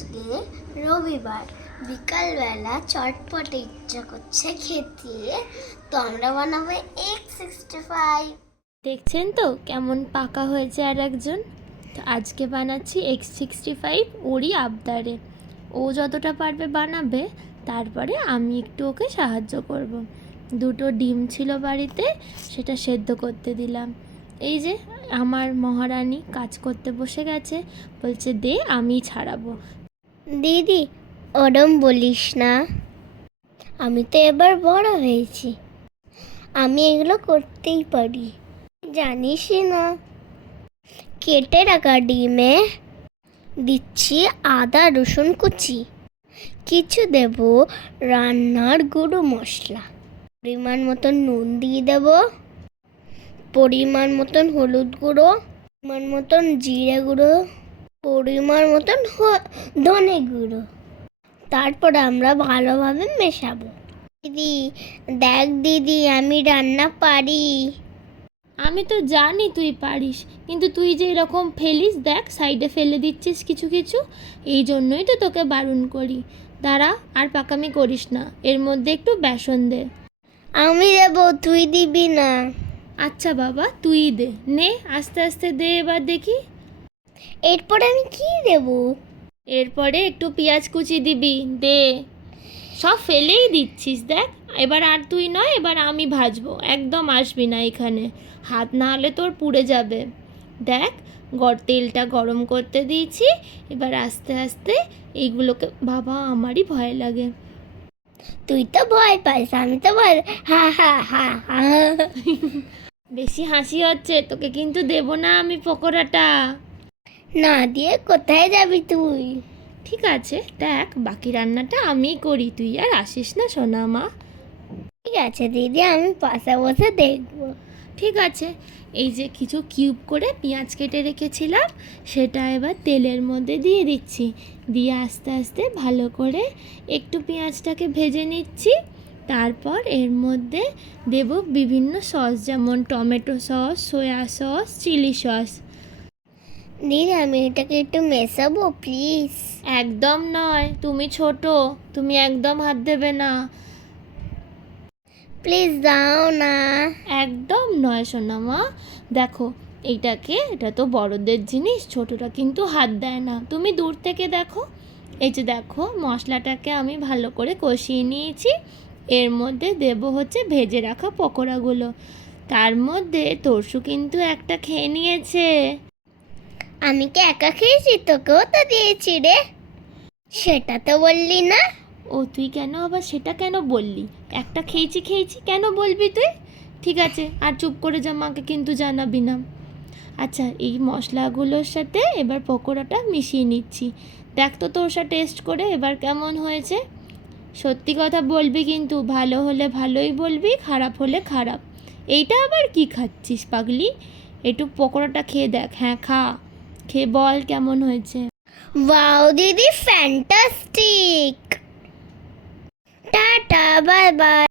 আজকে রবিবার। বিকালবেলা চটপটে ইচ্ছা করছে খেতে। তো আমরা বানাবো এগ সিক্সটি ফাইভ দেখছেন তো? কেমন পাকা হয়েছে আর একজন? তো আজকে বানাচ্ছি এক্স সিক্সটি ফাইভ ওরই আবদারে। ও যতটা পারবে বানাবে, তারপরে আমি একটু ওকে সাহায্য করব। দুটো ডিম ছিল বাড়িতে, সেটা সেদ্ধ করতে দিলাম। এই যে আমার মহারানী কাজ করতে বসে গেছে, বলছে দে আমি ছাড়াবো। দিদি, ওরম বলিস না। আমি তো এবার বড় হয়েছি। আমি এগুলো করতেই পারি। জানিসই না, কেটে রাখা ডিমে দিচ্ছি আদা, রসুন কুচি। কিছু দেব, রান্নার গুঁড়ো মশলা। পরিমাণ মতন নুন দিয়ে দেব। পরিমাণ মতন হলুদ গুঁড়ো। পরিমাণ মতন জিরে গুঁড়ো। পরিমাণ মতন ধনে গুঁড়ো। তারপর আমরা ভালোভাবে মেশাবো। দিদি দেখ দিদি আমি রান্না পারি। আমি তো জানি তুই পারিস কিন্তু তুই যে এরকম ফেলিস দেখ সাইডে ফেলে দিচ্ছিস কিছু কিছু এই জন্যই তো তোকে বারণ করি। দাঁড়া আর পাকামি করিস না এর মধ্যে একটু বেসন দে। আমি দেবো তুই দিবি না। আচ্ছা বাবা তুই দে। নে আস্তে আস্তে দে এবার দেখি। এরপর আমি কি দেব? এরপরে একটু পেঁয়াজ কুচি দিবি দে। সব ফেলেই দিচ্ছিস দেখ। এবার আর তুই নয় এবার আমি ভাজবো। একদম আসবি না এখানে। হাত না হলে তোর পুড়ে যাবে। দেখ গর তেলটা গরম করতে দিয়েছি। এবার আস্তে আস্তে এইগুলোকে বাবা আমারই ভয় লাগে। তুই তো ভয় পাইস আমি তো ভয় হা হা হা হা। বেশি হাসি হচ্ছে তোকে কিন্তু দেবো না আমি পকোড়াটা। না দিয়ে কোথায় যাবি তুই? ঠিক আছে দেখ বাকি রান্নাটা আমি করি তুই আর আসিস না সোনা মা। ঠিক আছে দিদি আমি পাশে বসে দেখব। ঠিক আছে এই যে কিছু কিউব করে পেঁয়াজ কেটে রেখেছিলাম সেটা এবার তেলের মধ্যে দিয়ে দিচ্ছি। দিয়ে আস্তে আস্তে ভালো করে একটু পেঁয়াজটাকে ভেজে নিচ্ছি তারপর এর মধ্যে দেব বিভিন্ন সস যেমন tomato sauce soya sauce chilli sauce. দিদি আমি এটাকে একটু মেশাবো প্লিজ একদম নয় তুমি ছোট তুমি একদম হাত দেবে না। প্লিজ দাও না। একদম নয় সোনামা দেখো এইটাকে এটা তো বড়দের জিনিস ছোটরা কিন্তু হাত দেয় না। তুমি দূর থেকে দেখো। এই যে দেখো মশলাটাকে আমি ভালো করে কষিয়ে নিয়েছি। এর মধ্যে দেব হচ্ছে ভেজে রাখা পকোড়াগুলো। তার মধ্যে তরসু কিন্তু একটা খেয়ে নিয়েছে। আমি কি একা খেয়েছি? তোকেও তো দিয়েছি রে। সেটা তো বললি না। ও, তুই কেন আবার সেটা কেন বললি? একটা খেয়েছি খেয়েছি, কেন বলবি তুই? ঠিক আছে, আর চুপ করে যা, মাকে কিন্তু জানাবি না। আচ্ছা এই মশলাগুলোর সাথে এবার পকোড়াটা মিশিয়ে নিচ্ছি। দেখ তো তোর সাথে টেস্ট করে এবার কেমন হয়েছে। সত্যি কথা বলবি কিন্তু, ভালো হলে ভালোই বলবি, খারাপ হলে খারাপ। এইটা আবার কি খাচ্ছিস পাগলি? একটু পকোড়াটা খেয়ে দেখ হ্যাঁ খা। খেয়ে বল কেমন হয়েছে? ওয়াও দিদি ফ্যান্টাস্টিক টাটা বাই বাই